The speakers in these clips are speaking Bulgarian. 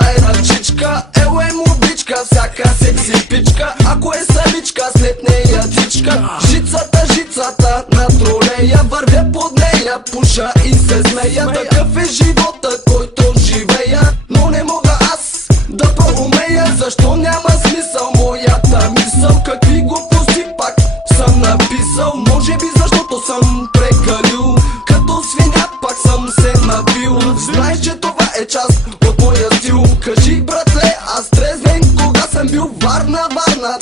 дай ръчичка. Еле мобичка, всяка секси пичка. Ако е самичка, след нея тичка. Жицата на тролея, вървя под нея, пуша и се смея. Такъв е живота, който живея, но не мога аз да проумея. Защо няма смисъл моята мисъл? Какви глупости пак съм написал? Може би защото съм прекалил, като свиня пак съм се напил. Знаеш, че това е част от моя стил. Кажи, братле, аз трезвен кога съм бил? Варна,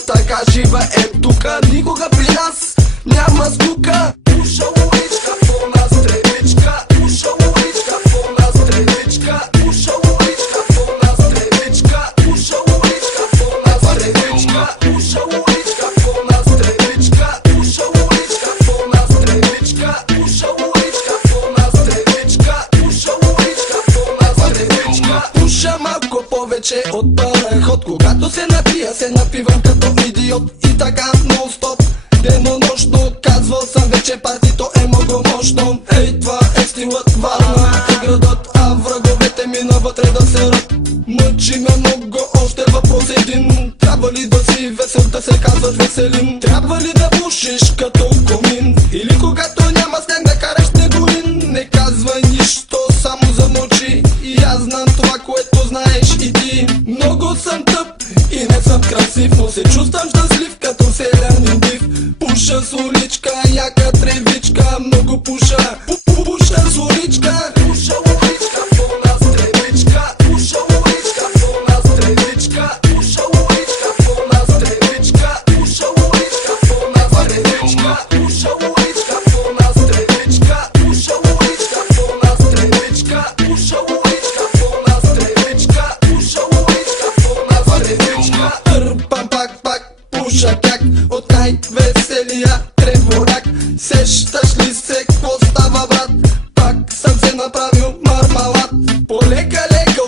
така живеем тука. Никога при нас няма скука. Пуша уличка, пълна стреличка. Пуша уличка, пълна стреличка. Пуша уличка, пълна стреличка. Пуша уличка, пълна стреличка. Пуша уличка, пълна стреличка. Пуша уличка, пълна стреличка. Пуша уличка, пълна стреличка. Пуша уличка, пълна стреличка. Пуша малко повече от параход. Когато се напия, се напивам като идиот. И така нон-стоп, денонощно. Казвал съм вече, партито е много мощно. Ей, това е стилът, Варна е градът, а враговете ми навътре да се ръд. Мъчи ме много, още въпрос един. Трябва ли да си весел, да се казваш Веселин? Трябва ли да пушиш като комин? Или когато няма сняг да караш снеговин? Не казвай нищо, само замълчи. И аз знам това, което знаеш и ти. Много съм тъп и не съм красив, но се чувствам щастлив като селянин див. Пуша с уличка, яка тревичка, много пуша. Пуша с уличка. Пуша уличка, пълна стреличка. Пуша уличка, пълна стреличка. Пуша уличка, пълна стреличка. Пуша уличка, пълна стреличка. Пуша уличка, пълна стреличка. Пуша уличка, пълна стреличка. Пуша уличка, пълна стреличка. Пуша уличка, пълна стреличка. Търпам пак, пуша как от най-веселия треворак. Сещаш ли се, какво става, брат? Пак съм се направил мармалат. Полека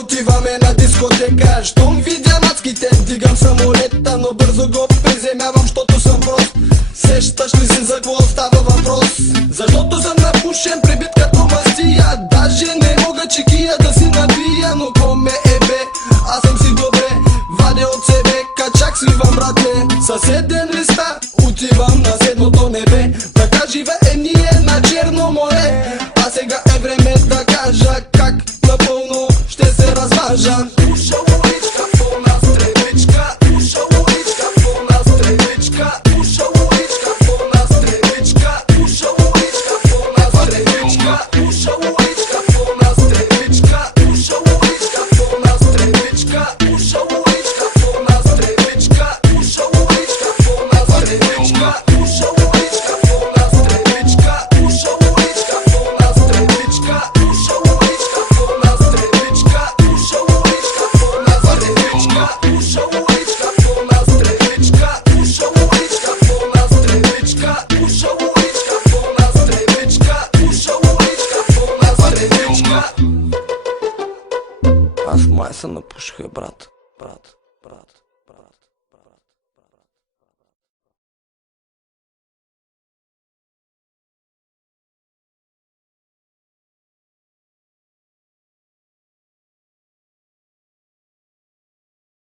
отиваме на дискотека. Щом видя мацките, вдигам самолета, но бързо го приземявам, защото съм прост. Сещаш ли се за какво става въпрос? Защото съм напушен, прибит като мастия. Даже не мога чекия да си набия. Но ко ме е бе, аз съм си добре. Вадя от себе, качак свивам, братле. Съседен листа, отивам на седмото небе. Така живеем ние на Черно море. А сега е време да кажа как напълно ще се разважа. Пуша уличка, пълна стреличка. Пуша уличка, пълна стреличка. Пуша уличка, пълна стреличка. Пуша уличка, пълна стреличка. Пуша уличка, пълна стреличка. Пуша уличка, пълна стреличка. Пуша уличка, пълна стреличка. Пуша уличка, пълна стреличка. Пуша уличка, пълна стреличка. Пуша уличка, пълна стреличка. Пуша уличка, пълна стреличка. Пуша уличка, пълна стреличка. Пуша уличка, пълна стреличка. Пуша уличка, пълна стреличка. Пуша уличка, пълна стреличка. Пуша уличка, пълна стреличка. Аз май се напуших, брат.